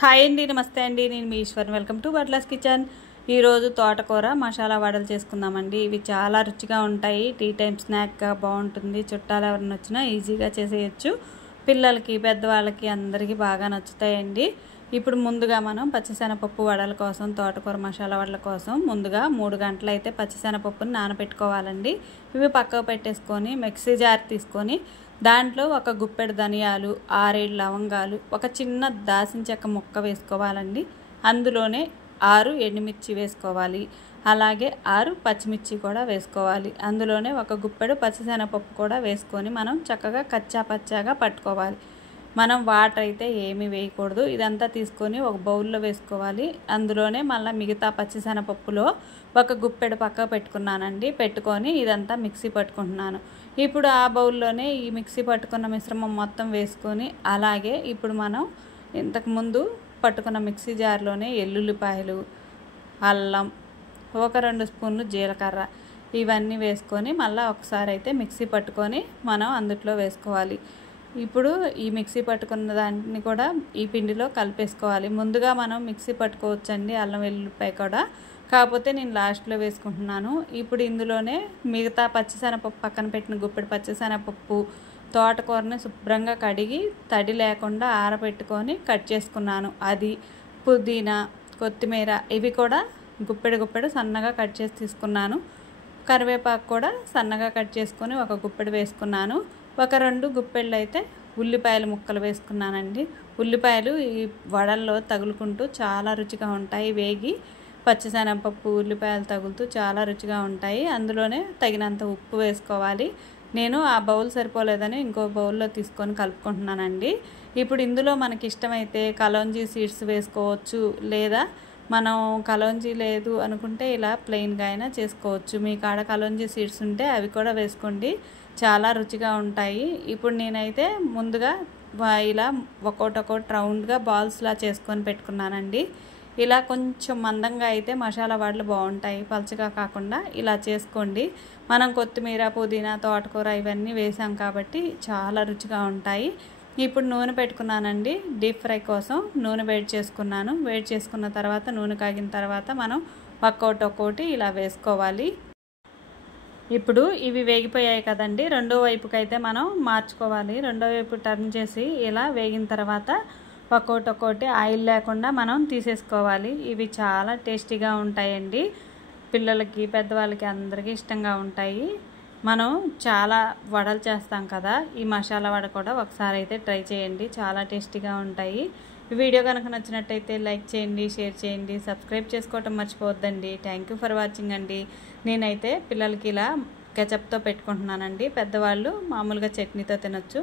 Hi అండి, నమస్తే అండి. నేను మీ Eshwar. Welcome to Batla's kitchen. ఈరోజు తోటకూర మసాలా వడలు చేసుకుందామండి. ఇవి చాలా రుచిగా ఉంటాయి. టీ టైం స్నాక్గా బాగుంటుంది. చుట్టాలు ఎవరైనా వచ్చినా ఈజీగా చేసేయచ్చు. పిల్లలకి, పెద్దవాళ్ళకి అందరికీ బాగా నచ్చుతాయండి. ఇప్పుడు ముందుగా మనం పచ్చిశనగపప్పు వడల కోసం, తోటకూర మసాలా వడల కోసం ముందుగా 3 గంటలు అయితే పచ్చిశనగపప్పుని నానబెట్టుకోవాలండి. ఇవి పక్కకు పెట్టేసుకొని మిక్సీ జార్ తీసుకొని దాంట్లో ఒక గుప్పెడు ధనియాలు, 6-7 లవంగాలు, ఒక చిన్న దాల్చిన చెక్క ముక్క వేసుకోవాలండి. అందులోనే 6 ఎండుమిర్చి వేసుకోవాలి. అలాగే 6 పచ్చిమిర్చి కూడా వేసుకోవాలి. అందులోనే ఒక గుప్పెడు పచ్చిశనగపప్పు కూడా వేసుకొని మనం చక్కగా కచ్చా పచ్చాగా పట్టుకోవాలి. మనం వాటర్ అయితే ఏమీ వేయకూడదు. ఇదంతా తీసుకొని ఒక బౌల్లో వేసుకోవాలి. అందులోనే మళ్ళీ మిగతా పచ్చిశనగపప్పులో ఒక గుప్పెడు పక్క పెట్టుకున్నానండి. పెట్టుకొని ఇదంతా మిక్సీ పట్టుకుంటున్నాను. ఇప్పుడు ఆ బౌల్లోనే ఈ మిక్సీ పట్టుకున్న మిశ్రమం మొత్తం వేసుకొని, అలాగే ఇప్పుడు మనం ఇంతకుముందు పట్టుకున్న మిక్సీ జార్లోనే ఎల్లుల్లిపాయలు, అల్లం, ఒక 2 స్పూన్లు జీలకర్ర ఇవన్నీ వేసుకొని మళ్ళీ ఒకసారి అయితే మిక్సీ పట్టుకొని మనం అందులో వేసుకోవాలి. ఇప్పుడు ఈ మిక్సీ పట్టుకున్న దాన్ని కూడా ఈ పిండిలో కలిపేసుకోవాలి. ముందుగా మనం మిక్సీ పట్టుకోవచ్చండి అల్లం వెల్లుల్లిపాయ కూడా, కాకపోతే నేను లాస్ట్లో వేసుకుంటున్నాను. ఇప్పుడు ఇందులోనే మిగతా పచ్చిశనగపప్పు పక్కన పెట్టిన గుప్పెడు పచ్చిశనగపప్పు, తోటకూరని శుభ్రంగా కడిగి తడి లేకుండా ఆరబెట్టుకొని కట్ చేసుకున్నాను. అది పుదీనా, కొత్తిమీర ఇవి కూడా గుప్పెడు సన్నగా కట్ చేసి తీసుకున్నాను. కరివేపాకు కూడా సన్నగా కట్ చేసుకొని ఒక గుప్పెడు వేసుకున్నాను. ఒక 2 గుప్పెళ్ళు అయితే ఉల్లిపాయల ముక్కలు వేసుకున్నానండి. ఉల్లిపాయలు ఈ వడల్లో తగులుకుంటూ చాలా రుచిగా ఉంటాయి. వేగి పచ్చిశనగపప్పు, ఉల్లిపాయలు తగులుతూ చాలా రుచిగా ఉంటాయి. అందులోనే తగినంత ఉప్పు వేసుకోవాలి. నేను ఆ బౌల్ సరిపోలేదని ఇంకో బౌల్లో తీసుకొని కలుపుకుంటున్నానండి. ఇప్పుడు ఇందులో మనకి ఇష్టమైతే కలోంజీ సీడ్స్ వేసుకోవచ్చు, లేదా మనం కలోంజీ లేదు అనుకుంటే ఇలా ప్లెయిన్గా అయినా చేసుకోవచ్చు. మీ కాడ కలోంజీ సీడ్స్ ఉంటే అవి కూడా వేసుకోండి, చాలా రుచిగా ఉంటాయి. ఇప్పుడు నేనైతే ముందుగా ఇలా ఒక్కొక్కటి రౌండ్గా బాల్స్లా చేసుకొని పెట్టుకున్నానండి. ఇలా కొంచెం మందంగా అయితే మసాలా వడలు బాగుంటాయి, పలుచగా కాకుండా ఇలా చేసుకోండి. మనం కొత్తిమీర, పుదీనా, తోటకూర ఇవన్నీ వేసాం కాబట్టి చాలా రుచిగా ఉంటాయి. ఇప్పుడు నూనె పెట్టుకున్నానండి. డీప్ ఫ్రై కోసం నూనె వేడి చేసుకున్నాను. వేడి చేసుకున్న తర్వాత నూనె కాగిన తర్వాత మనం ఒక్కొక్కటి ఇలా వేసుకోవాలి. ఇప్పుడు ఇవి వేగిపోయాయి కదండి, రెండో వైపుకి అయితే మనం మార్చుకోవాలి. రెండో వైపు టర్న్ చేసి ఇలా వేగిన తర్వాత ఒక్కొక్కటి ఆయిల్ లేకుండా మనం తీసేసుకోవాలి. ఇవి చాలా టేస్టీగా ఉంటాయండి. పిల్లలకి, పెద్దవాళ్ళకి అందరికీ ఇష్టంగా ఉంటాయి. మనం చాలా వడలు చేస్తాం కదా, ఈ మసాలా వడ కూడా ఒకసారి అయితే ట్రై చేయండి, చాలా టేస్టీగా ఉంటాయి. ఈ వీడియో కనుక నచ్చినట్టయితే లైక్ చేయండి, షేర్ చేయండి, సబ్స్క్రైబ్ చేసుకోవటం మర్చిపోవద్దండి. థ్యాంక్ యూ ఫర్ వాచింగ్ అండి. నేనైతే పిల్లలకి ఇలా కెచప్తో పెట్టుకుంటున్నానండి. పెద్దవాళ్ళు మామూలుగా చట్నీతో తినొచ్చు.